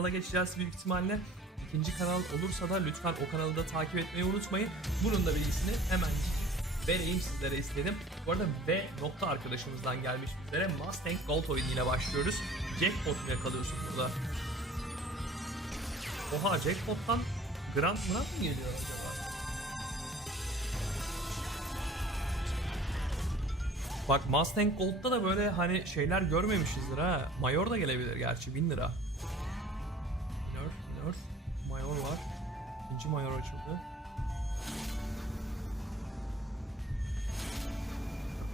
kanala geçeceğiz büyük ihtimalle. İkinci kanal olursa da lütfen o kanalı da takip etmeyi unutmayın. Bunun da bilgisini hemen vereyim sizlere istedim. Bu arada V nokta arkadaşımızdan gelmiş bizlere Mustang Gold oyunuyla başlıyoruz. Jackpot mu yakalıyorsun burada? Oha Jackpot'tan Grand Grand mı geliyor acaba? Bak Mustang Gold'da da böyle hani şeyler görmemişizdir ha. Mayor da gelebilir gerçi 1000 lira. İkinci mayor açıldı.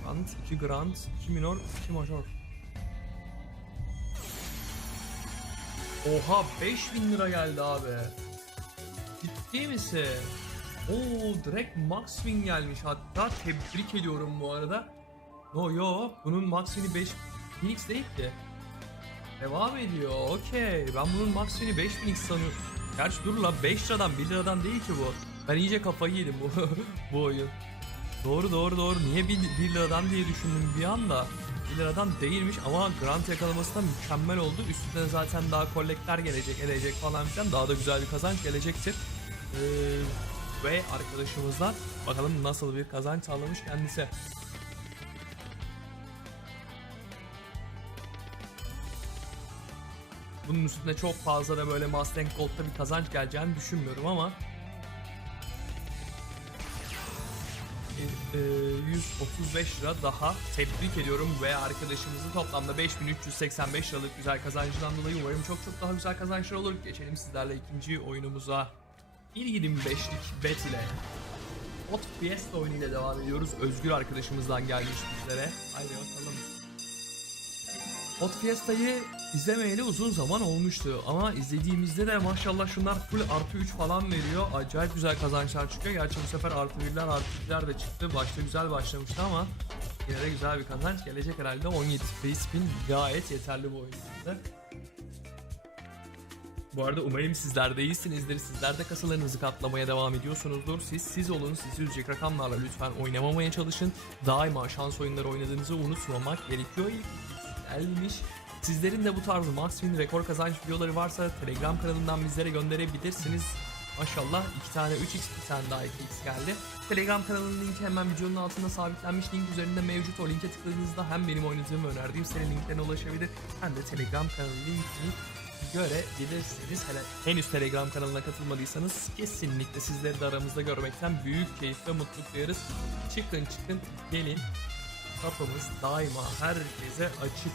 Grand, 2 Grand, 2 minor, 2 major. Oha 5000 lira geldi abi. Ciddi misin? Oo direkt Max Win gelmiş hatta tebrik ediyorum bu arada. No yo bunun Max Win'i 5 Phoenix değil ki. Devam ediyor okey ben bunun Max Win'i 5 Phoenix sanıyorum. Gerçi dur lan 5 liradan 1 liradan değil ki bu. Ben iyice kafayı yedim bu, bu oyun. Doğru doğru doğru niye 1, 1 liradan diye düşündüm bir anda. 1 liradan değilmiş ama Grant yakalaması da mükemmel oldu. Üstüne zaten daha kollekler gelecek, gelecek falan filan. Daha da güzel bir kazanç gelecektir. Ee, ve arkadaşımızdan bakalım nasıl bir kazanç sağlamış kendisi. Bunun üstüne çok fazla da böyle Mustang Gold'da bir kazanç geleceğini düşünmüyorum ama e, e, 135 lira daha tebrik ediyorum ve arkadaşımızı toplamda 5385 liralık güzel kazancından dolayı umarım çok çok daha güzel kazançlar olur. Geçelim sizlerle ikinci oyunumuza. 1.25'lik bet ile Hot Fiesta oyunuyla devam ediyoruz. Özgür arkadaşımızdan gelmiş bizlere. Haydi bakalım. Hot Fiesta'yı izlemeyeli uzun zaman olmuştu ama izlediğimizde de maşallah şunlar full artı 3 falan veriyor. Acayip güzel kazançlar çıkıyor. Gerçi bu sefer artı 1'ler artı 2'ler de çıktı. Başta güzel başlamıştı ama yine de güzel bir kazanç gelecek herhalde. 17 free spin gayet yeterli bu oyunda. Bu arada umarım sizler de iyisinizdir. Sizler de kasalarınızı katlamaya devam ediyorsunuzdur. Siz siz olun. Sizi üzecek rakamlarla lütfen oynamamaya çalışın. Daima şans oyunları oynadığınızı unutmamak gerekiyor. Gelmiş. Sizlerin de bu tarz max win rekor kazanç videoları varsa Telegram kanalından bizlere gönderebilirsiniz. Maşallah 2 tane 3x bir tane daha 2x geldi. Telegram kanalının linki hemen videonun altında sabitlenmiş link üzerinde mevcut. O linke tıkladığınızda hem benim oynadığım ve önerdiğim seri linklerine ulaşabilir hem de Telegram kanalı linkini görebilirsiniz. Hele henüz Telegram kanalına katılmadıysanız kesinlikle sizleri de aramızda görmekten büyük keyif ve mutluluk duyarız. Çıkın çıkın gelin. Kapımız daima herkese açık.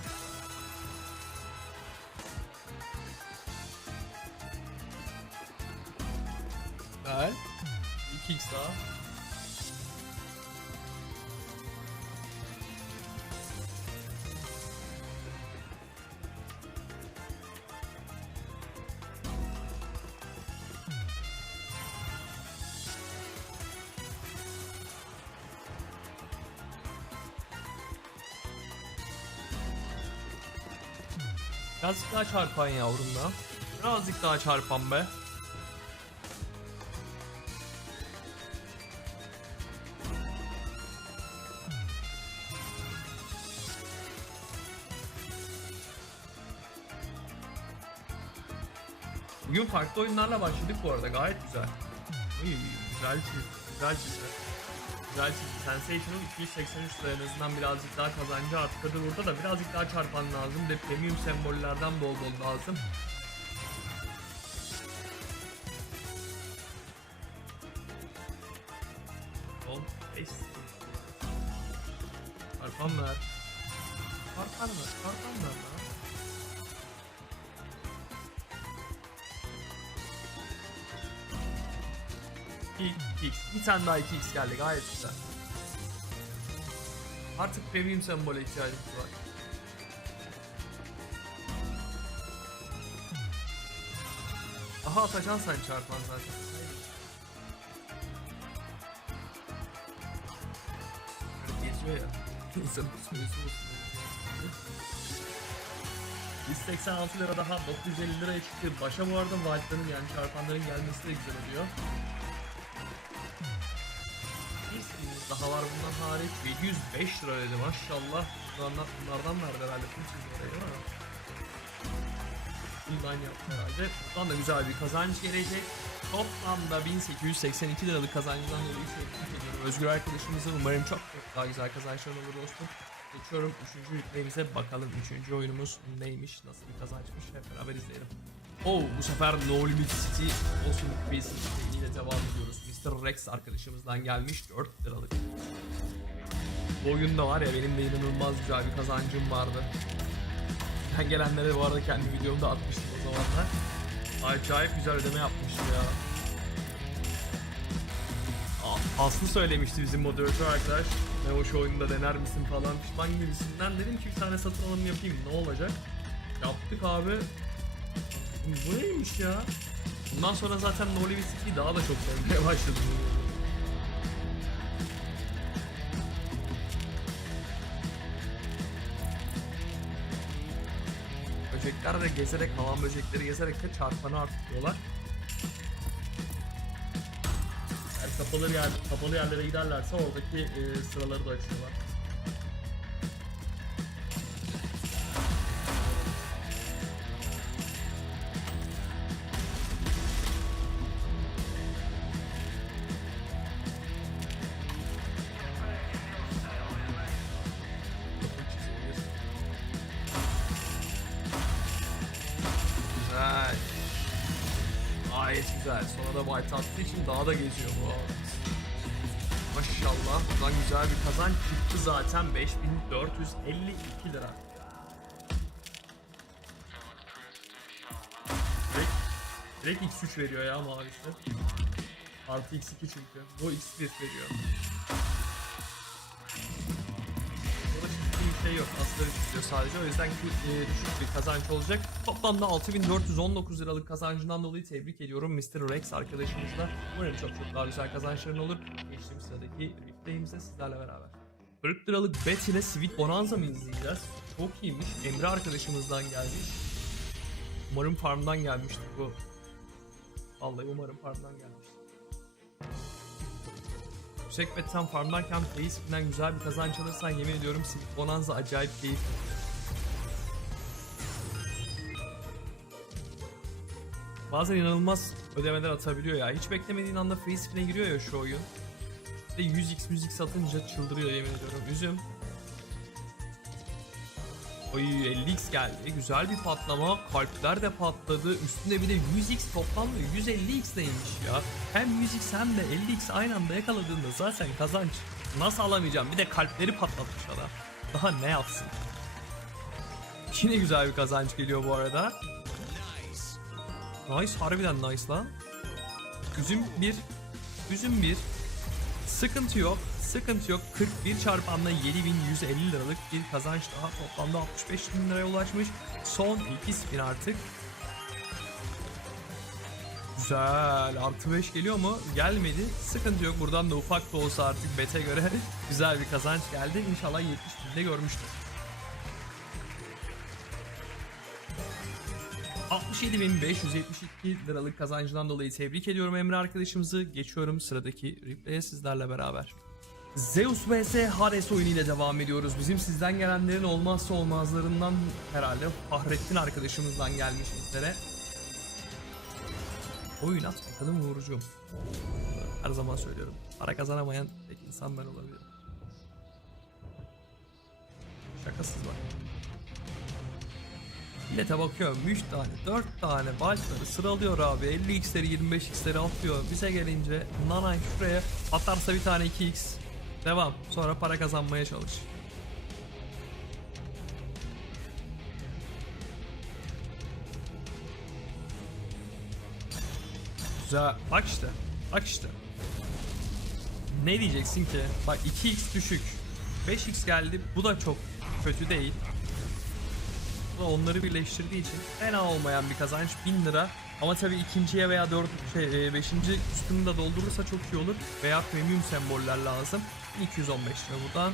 Güzel. 2x daha. Birazcık daha çarpan yavrum da. Birazcık daha çarpan be. Bugün farklı oyunlarla başladık bu arada gayet güzel. Uy, güzel çiz, güzel çizgi. Güzel çizgi. Sensational 283 lira en azından birazcık daha kazancı arttırdı. Burada da birazcık daha çarpan lazım. Bir de premium sembollerden bol bol lazım. 2x. Bir tane daha 2x geldi gayet güzel. Artık premium sembole ihtiyacımız var. Aha Atacan sen çarpan zaten. Böyle ya. İnsanın üstüne 186 lira daha 950 liraya çıktı. Başa bu arada vaatlerin yani çarpanların gelmesi de güzel oluyor. Daha var bundan hariç 705 lira dedi maşallah. Bunlardan, bunlardan verdi herhalde tüm çizgileri değil mi? Line yaptı herhalde. Buradan da güzel bir kazanç gelecek. Toplamda 1882 liralık kazancından dolayı tebrik ediyorum. Özgür arkadaşımıza umarım çok daha güzel kazançlar olur dostum. Geçiyorum 3. yüklerimize bakalım 3. oyunumuz neymiş, nasıl bir kazançmış hep beraber izleyelim. Oh bu sefer No Limit City Awesome Quiz ile devam ediyoruz. Mr. Rex arkadaşımızdan gelmiş 4 liralık. Bu oyunda var ya benim de inanılmaz güzel bir kazancım vardı. Ben gelenlere bu arada kendi videomda atmıştım o zamanlar. Acayip güzel ödeme yapmıştım ya. Aslı söylemişti bizim moderatör arkadaş. Ne şu oyunda dener misin falan pişman gibisinden. Dedim ki bir tane satın alım yapayım ne olacak? Yaptık abi. Bu neymiş ya? Bundan sonra zaten No Limit City'yi daha da çok sevmeye başladım. Böcekler de gezerek, havan böcekleri gezerek de çarpanı arttırıyorlar. Yani kapalı, yer, kapalı yerlere giderlerse oradaki e, sıraları da açıyorlar. Gayet güzel. Sonra da white attığı için daha da geziyor bu. Maşallah. Buradan güzel bir kazanç çıktı zaten. 5452 lira. Direkt, direkt X3 veriyor ya mavisi. Artı X2 çünkü. Bu X1 veriyor. Şey yok. Asları çıkıyor sadece. O yüzden e, düşük bir kazanç olacak. Toplamda 6419 liralık kazancından dolayı tebrik ediyorum Mr. Rex arkadaşımızla. Umarım çok çok daha güzel kazançların olur. Geçtiğim sıradaki replay'imize sizlerle beraber. 40 liralık bet ile Sweet Bonanza mı izleyeceğiz? Çok iyiymiş. Emre arkadaşımızdan gelmiş. Umarım farmdan gelmiştir bu. Vallahi umarım farmdan gelmiştir. Yüksek betten farmlarken Facebook'ten güzel bir kazanç alırsan yemin ediyorum Sweet Bonanza acayip keyif. Bazen inanılmaz ödemeler atabiliyor ya. Hiç beklemediğin anda spin'e giriyor ya şu oyun. İşte 100x müzik satınca çıldırıyor yemin ediyorum. Üzüm. Oy 50x geldi. Güzel bir patlama. Kalpler de patladı. Üstünde bir de 100x toplamda 150x neymiş ya. Hem 100x hem de 50x aynı anda yakaladığında zaten kazanç. Nasıl alamayacağım? Bir de kalpleri patlatmış adam. Daha ne yapsın? Yine güzel bir kazanç geliyor bu arada. Nice harbiden nice lan. Üzüm 1, üzüm 1. Sıkıntı yok. Sıkıntı yok. 41 çarpanla 7150 liralık bir kazanç daha. Toplamda 65 bin liraya ulaşmış. Son 2 spin artık. Güzel. Artı 5 geliyor mu? Gelmedi. Sıkıntı yok. Buradan da ufak da olsa artık bete göre güzel bir kazanç geldi. İnşallah 70 binde görmüştür. 67.572 liralık kazancından dolayı tebrik ediyorum Emre arkadaşımızı. Geçiyorum sıradaki replay'e sizlerle beraber. Zeus vs Hades oyunu devam ediyoruz. Bizim sizden gelenlerin olmazsa olmazlarından herhalde Fahrettin arkadaşımızdan gelmiş bizlere. Oyun at bakalım Uğurcuğum. Her zaman söylüyorum. Para kazanamayan tek insan ben olabilirim. Şakasız bak. Millete bakıyorum 3 tane 4 tane baltaları sıralıyor abi 50x'leri 25x'leri atıyor bize gelince Nanay şuraya atarsa bir tane 2x devam. Sonra para kazanmaya çalış. Güzel. Bak işte. Bak işte. Ne diyeceksin ki? Bak 2x düşük. 5x geldi. Bu da çok kötü değil. Da onları birleştirdiği için fena olmayan bir kazanç. 1000 lira. Ama tabii ikinciye veya dört, şey, e, beşinci üstünü de doldurursa çok iyi olur. Veya premium semboller lazım. 215 lira buradan.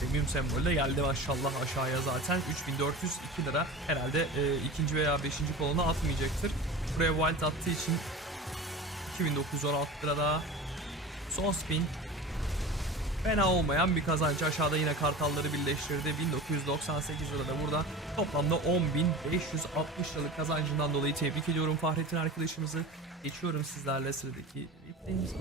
Premium sembol de geldi maşallah aşağıya zaten. 3402 lira. Herhalde e, ikinci veya beşinci kolona atmayacaktır. Buraya wild attığı için 2916 lira daha. Son spin. Fena olmayan bir kazanç. Aşağıda yine kartalları birleştirdi. 1998 lirada burada toplamda 10.560 liralık kazancından dolayı tebrik ediyorum Fahrettin arkadaşımızı. Geçiyorum sizlerle sıradaki replayimize.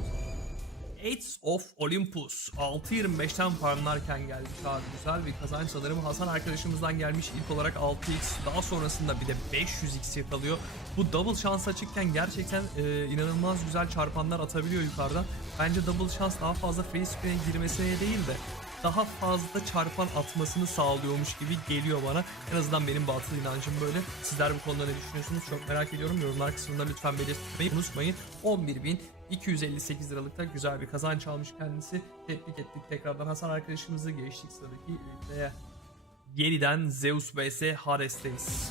Aids of Olympus. 6.25'ten farmlarken gelmiş abi güzel bir kazanç sanırım. Hasan arkadaşımızdan gelmiş. İlk olarak 6x daha sonrasında bir de 500x yakalıyor. Bu double şans açıkken gerçekten e, inanılmaz güzel çarpanlar atabiliyor yukarıdan. Bence double şans daha fazla free spin'e girmesine değil de daha fazla çarpan atmasını sağlıyormuş gibi geliyor bana. En azından benim batıl inancım böyle. Sizler bu konuda ne düşünüyorsunuz? Çok merak ediyorum. Yorumlar kısmında lütfen belirtmeyi unutmayın. 11.258 liralık da güzel bir kazanç almış kendisi. Tebrik ettik tekrardan Hasan arkadaşımızı. Geçtik sıradaki ülkeye. Yeniden Zeus vs Hades'teyiz.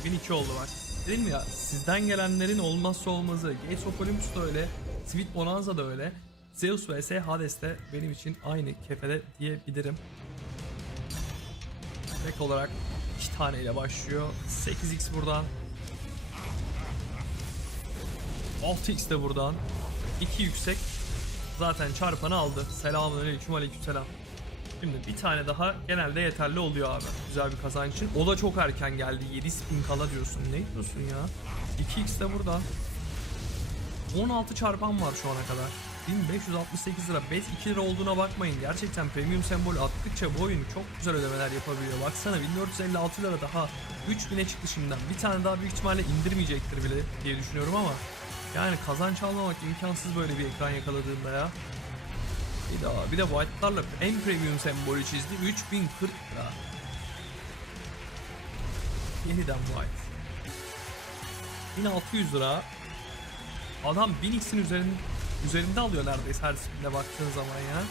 Bugün iki oldu bak. Dedim ya sizden gelenlerin olmazsa olmazı. Gates of Olympus da öyle. Sweet Bonanza da öyle. Zeus vs Hades de benim için aynı kefede diyebilirim. Tek olarak 2 taneyle başlıyor. 8x buradan. 6x de buradan. 2 yüksek. Zaten çarpanı aldı. Selamun aleyküm aleyküm selam. Şimdi bir tane daha genelde yeterli oluyor abi. Güzel bir kazanç için. O da çok erken geldi. 7 spin kala diyorsun. Ne diyorsun ya? 2x de burada. 16 çarpan var şu ana kadar. 1568 lira. Bet 2 lira olduğuna bakmayın. Gerçekten premium sembol attıkça bu oyun çok güzel ödemeler yapabiliyor. Baksana 1456 lira daha 3000'e çıktı şimdiden. Bir tane daha büyük ihtimalle indirmeyecektir bile diye düşünüyorum ama yani kazanç almamak imkansız böyle bir ekran yakaladığında ya. Bir daha bir de white'larla en premium sembolü çizdi. 3040 lira. Yeniden white. 1600 lira. Adam 1000x'in üzerinde, üzerinde alıyor neredeyse her spinde baktığın zaman ya.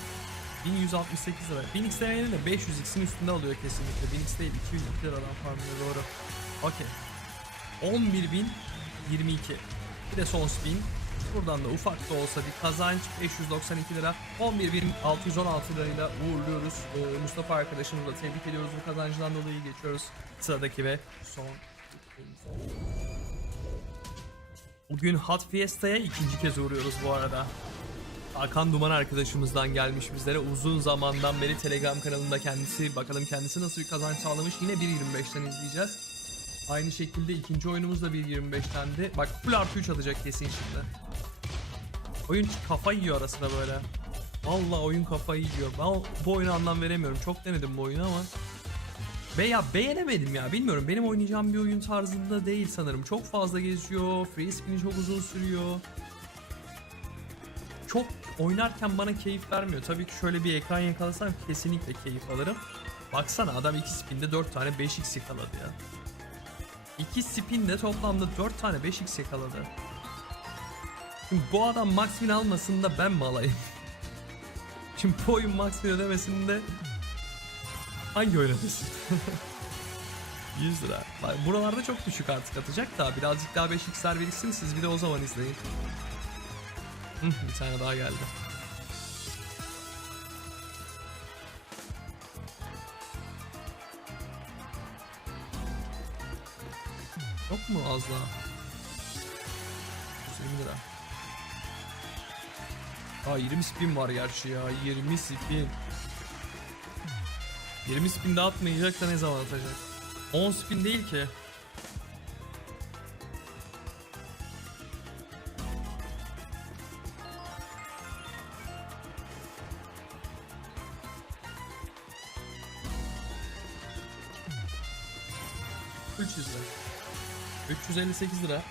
1168 lira. 1000x demeyelim de 500x'in üstünde alıyor kesinlikle. 1000x değil 202 liradan farmlıyor doğru. Okey. 11.022. Bir de son spin. Buradan da ufak da olsa bir kazanç 592 lira 11.616 lirayla uğurluyoruz. Ee, Mustafa arkadaşımızla tebrik ediyoruz bu kazancından dolayı geçiyoruz. Sıradaki ve son Bugün Hot Fiesta'ya ikinci kez uğruyoruz bu arada. Hakan Duman arkadaşımızdan gelmiş bizlere. Uzun zamandan beri Telegram kanalında kendisi. Bakalım kendisi nasıl bir kazanç sağlamış. Yine 1.25'ten izleyeceğiz. Aynı şekilde ikinci oyunumuz da 1.25'tendi. Bak full artı 3 atacak kesin şimdi. Oyun kafa yiyor arasında böyle. Vallahi oyun kafayı yiyor. Ben bu oyuna anlam veremiyorum. Çok denedim bu oyunu ama. Ve ya beğenemedim ya bilmiyorum benim oynayacağım bir oyun tarzında değil sanırım. Çok fazla geziyor, free spin'i çok uzun sürüyor. Çok oynarken bana keyif vermiyor. Tabii ki şöyle bir ekran yakalasam kesinlikle keyif alırım. Baksana adam 2 spinde 4 tane 5x yakaladı ya. 2 spinde toplamda 4 tane 5x yakaladı. Şimdi bu adam max win almasın da ben mi alayım? Şimdi bu oyun max ödemesinde hangi ödesin? 100 lira. Buralarda çok düşük artık atacak da birazcık daha 5x'ler biriksin siz bir de o zaman izleyin. Bir tane daha geldi. Yok mu az daha? 120 lira. Aa 20 spin var gerçi ya. 20 spin. 20 spin de atmayacak da ne zaman atacak? 10 spin değil ki. Üç yüz lira. 358 lira.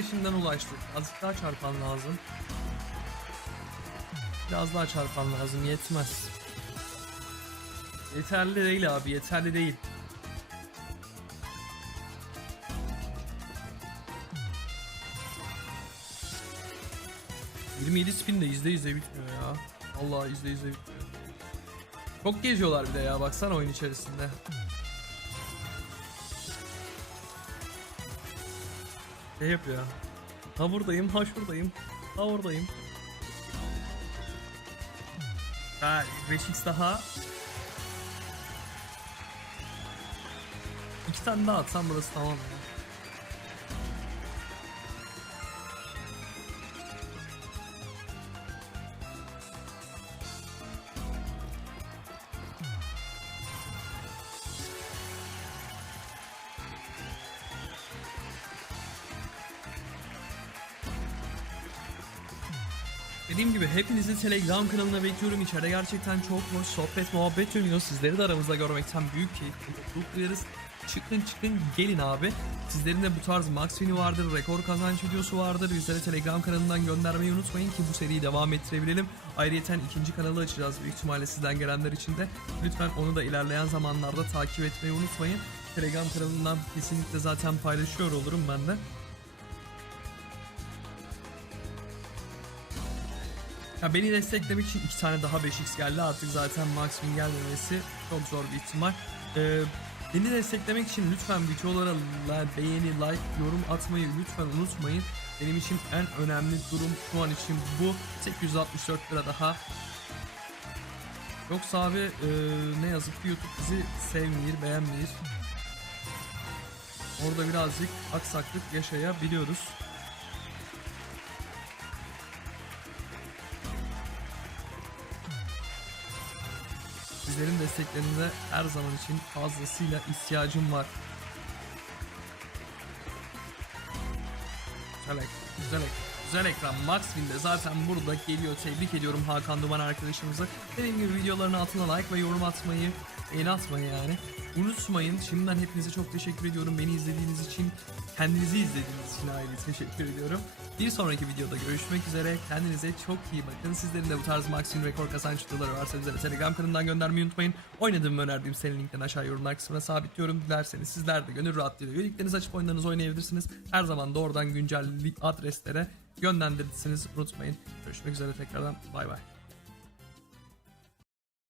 Şimdiden ulaştık. Azıcık daha çarpan lazım. Biraz daha çarpan lazım. Yetmez. Yeterli değil abi. Yeterli değil. ...27 spin de izle izle bitmiyor ya. Allah izle izle bitmiyor. Çok geziyorlar bir de ya baksana oyun içerisinde. Şey yapıyor. Ha buradayım, ha şuradayım, ha oradayım. Ha 5x daha. iki tane daha atsam burası tamam ya. Dediğim gibi hepinizi Telegram kanalına bekliyorum. İçeride gerçekten çok hoş sohbet muhabbet dönüyor. Sizleri de aramızda görmekten büyük keyif, mutluluk duyarız. Çıkın çıkın gelin abi. Sizlerin de bu tarz max win'i vardır, rekor kazanç videosu vardır. Bizlere Telegram kanalından göndermeyi unutmayın ki bu seriyi devam ettirebilelim. Ayrıca ikinci kanalı açacağız büyük ihtimalle sizden gelenler için de. Lütfen onu da ilerleyen zamanlarda takip etmeyi unutmayın. Telegram kanalından kesinlikle zaten paylaşıyor olurum ben de. Ya beni desteklemek için iki tane daha 5x geldi artık zaten win gelmemesi çok zor bir ihtimal. Ee, beni desteklemek için lütfen videolara la- beğeni, like, yorum atmayı lütfen unutmayın. Benim için en önemli durum şu an için bu 864 lira daha. Yoksa abi e, ne yazık ki YouTube bizi sevmeyir, beğenmeyir. Orada birazcık aksaklık yaşayabiliyoruz. Sizlerin desteklerinize her zaman için fazlasıyla ihtiyacım var. Güzel, güzel, güzel ekran. Max Win'de zaten burada geliyor. Tebrik ediyorum Hakan Duman arkadaşımızı. Dediğim gibi videoların altına like ve yorum atmayı, beğeni atmayı yani. Unutmayın. Şimdiden hepinize çok teşekkür ediyorum. Beni izlediğiniz için, kendinizi izlediğiniz için ayrı teşekkür ediyorum. Bir sonraki videoda görüşmek üzere. Kendinize çok iyi bakın. Sizlerin de bu tarz Maxim rekor kazanç videoları varsa bize Telegram kanalından göndermeyi unutmayın. Oynadığım ve önerdiğim senin linkten aşağı yorumlar kısmına sabitliyorum. Dilerseniz sizler de gönül rahatlığıyla üyeliklerinizi açıp oyunlarınızı oynayabilirsiniz. Her zaman doğrudan güncel adreslere yönlendirirsiniz. Unutmayın. Görüşmek üzere tekrardan. Bay bay.